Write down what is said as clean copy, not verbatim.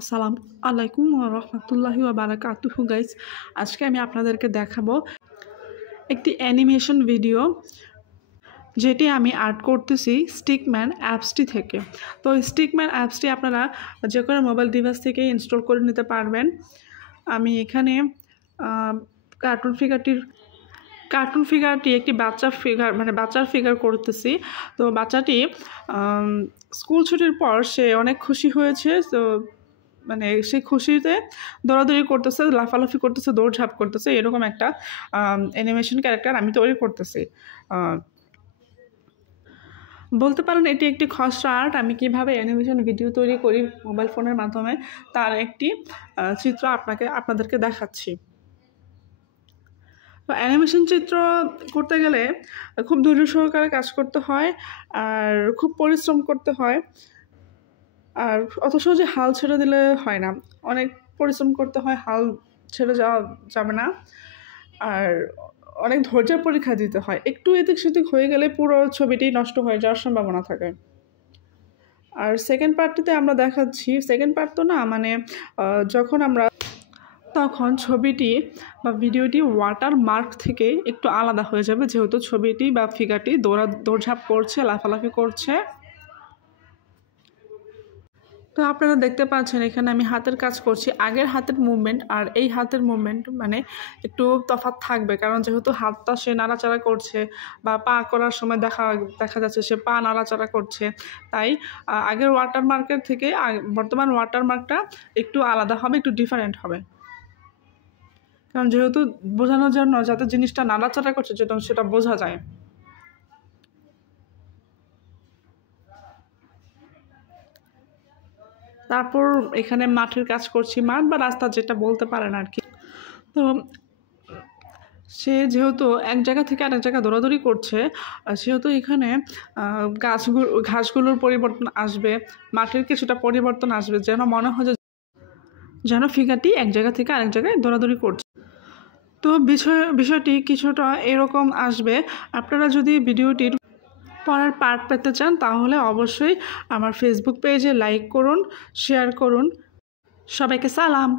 আসসালামু আলাইকুম ওয়া রাহমাতুল্লাহি ওয়া বারাকাতুহু গাইস। আজকে আমি আপনাদেরকে দেখাবো একটি অ্যানিমেশন ভিডিও যেটি আমি আর্ট করতেছি স্টিকম্যান অ্যাপসটি থেকে। তো স্টিকম্যান অ্যাপসটি আপনারা যে কোনো মোবাইল ডিভাইস থেকে ইনস্টল করে নিতে পারবেন। আমি এখানে কার্টুন ফিগারটি একটি বাচ্চার ফিগার করতেছি। তো বাচ্চাটি স্কুল ছুটির পর সে অনেক খুশি হয়েছে। তো সে খুশিতে দৌড়াদৌড়ি করতেছে, লাফালাফি করতেছে, দৌড়ঝাঁপ করতেছে, এরকম একটা অ্যানিমেশন ক্যারেক্টার আমি তৈরি করতেছি। বলতে পারেন এটি একটি খসড়া আর্ট। আমি কীভাবে অ্যানিমেশন ভিডিও তৈরি করি মোবাইল ফোনের মাধ্যমে তার একটি চিত্র আপনাদেরকে দেখাচ্ছি। তো অ্যানিমেশন চিত্র করতে গেলে খুব ধৈর্য সহকারে কাজ করতে হয় আর খুব পরিশ্রম করতে হয়। আর অত সহজে হাল ছেড়ে দিলে হয় না, অনেক পরিশ্রম করতে হয়, হাল ছেড়ে যাওয়া যাবে না। আর অনেক ধৈর্যের পরীক্ষা দিতে হয়। একটু এদিক সেদিক হয়ে গেলে পুরো ছবিটি নষ্ট হয়ে যাওয়ার সম্ভাবনা থাকে। আর সেকেন্ড পার্টটিতে আমরা দেখাচ্ছি, সেকেন্ড পার্ট তো না তখন ছবিটি বা ভিডিওটি ওয়াটারমার্ক থেকে একটু আলাদা হয়ে যাবে, যেহেতু ছবিটি বা ফিগারটি দৌড়ঝাঁপ করছে, লাফালাফি করছে। তো আপনারা দেখতে পাচ্ছেন এখানে আমি হাতের কাজ করছি। আগের হাতের মুভমেন্ট আর এই হাতের মুভমেন্ট একটু তফাৎ থাকবে, কারণ যেহেতু হাতটা সে নাড়াচাড়া করছে বা পা করার সময় দেখা যাচ্ছে সে পা নাড়াচাড়া করছে। তাই আগের ওয়াটারমার্কের থেকে বর্তমান ওয়াটারমার্কটা একটু আলাদা হবে, একটু ডিফারেন্ট হবে, কারণ যেহেতু বোঝানোর জন্য যাতে জিনিসটা নাড়াচাড়া করছে সেটা বোঝা যায়। তারপর এখানে মাঠের কাজ করছি, মাঠ বা রাস্তা যেটা বলতে পারেন আর কি। তো সে যেহেতু এক জায়গা থেকে আরেক জায়গায় দৌড়াদৌড়ি করছে, সেহেতু এখানে ঘাসগুলোর পরিবর্তন আসবে, মাঠের কিছুটা পরিবর্তন আসবে, যেন মনে হয় যেন ফিগারটি এক জায়গা থেকে আরেক জায়গায় দৌড়াদৌড়ি করছে। তো বিষয়টি কিছুটা এরকম আসবে। আপনারা যদি ভিডিওটির পরের পার্ট পেতে চান তাহলে অবশ্যই আমার ফেসবুক পেজে লাইক করুন, শেয়ার করুন। সবাইকে সালাম।